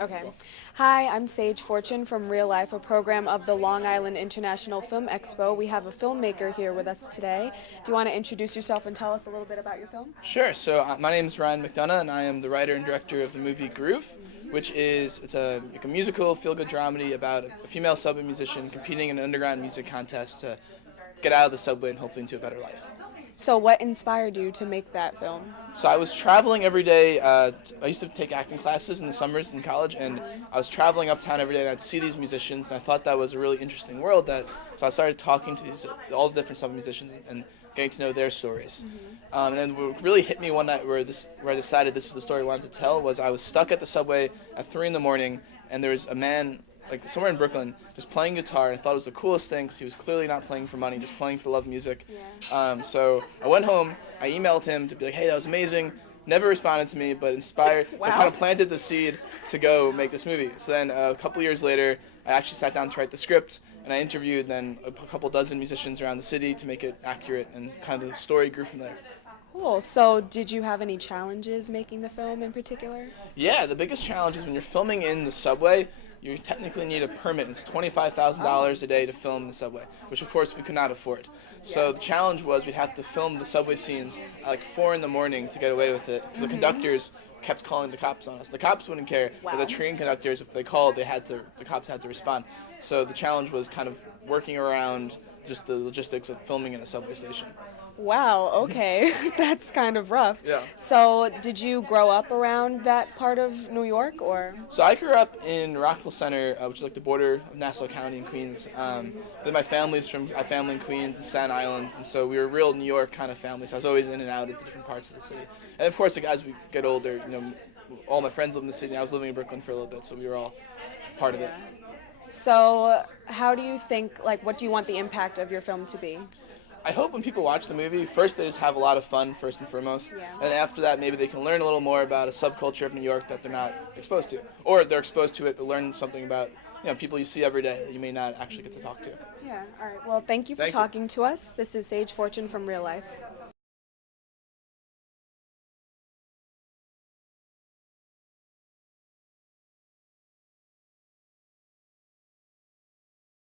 Okay. Hi, I'm Sage Fortune from Real Life, a program of the Long Island International Film Expo. We have a filmmaker here with us today. Do you want to introduce yourself and tell us a little bit about your film? Sure. So my name is Ryan McDonough, and I am the writer and director of the movie Groove, which is like a musical feel-good dramedy about a female subway musician competing in an underground music contest to get out of the subway and hopefully into a better life. So what inspired you to make that film? So I was traveling every day. I used to take acting classes in the summers in college, and I was traveling uptown every day, and I'd see these musicians, and I thought that was a really interesting world. So I started talking to all the different subway musicians and getting to know their stories. And then what really hit me one night where I decided this is the story I wanted to tell was I was stuck at the subway at 3 in the morning, and there was a man like somewhere in Brooklyn, just playing guitar, and I thought it was the coolest thing because he was clearly not playing for money, just playing for love of music. Yeah. So I went home, I emailed him to be like, hey, that was amazing. Never responded to me, but inspired, Wow. but kind of planted the seed to go make this movie. So then a couple years later, I actually sat down to write the script, and I interviewed then a couple dozen musicians around the city to make it accurate, and kind of the story grew from there. Cool. So did you have any challenges making the film in particular? Yeah, the biggest challenge is when you're filming in the subway, you technically need a permit. It's $25,000 a day to film the subway, which of course we could not afford. So the challenge was we'd have to film the subway scenes at like 4 in the morning to get away with it, because the conductors kept calling the cops on us. The cops wouldn't care, but the train conductors, if they called, the cops had to respond. So the challenge was kind of working around just the logistics of filming in a subway station. Wow, okay. That's kind of rough. Yeah. So did you grow up around that part of New York, or? So I grew up in Rockville Center, which is like the border of Nassau County and Queens. Then my family's from I family in Queens and Staten Island, and so we were a real New York kind of family. So I was always in and out of the different parts of the city. And of course, like, as we get older, all my friends live in the city. I was living in Brooklyn for a little bit, so we were all part of it. So how do you think, like, what do you want the impact of your film to be? I hope when people watch the movie, first they just have a lot of fun, first and foremost. Yeah. And after that, maybe they can learn a little more about a subculture of New York that they're not exposed to. Or they're exposed to it, but learn something about people you see every day that you may not actually get to talk to. Yeah, all right. Well, thank you for Thank you. talking to us. This is Sage Fortune from Real Life.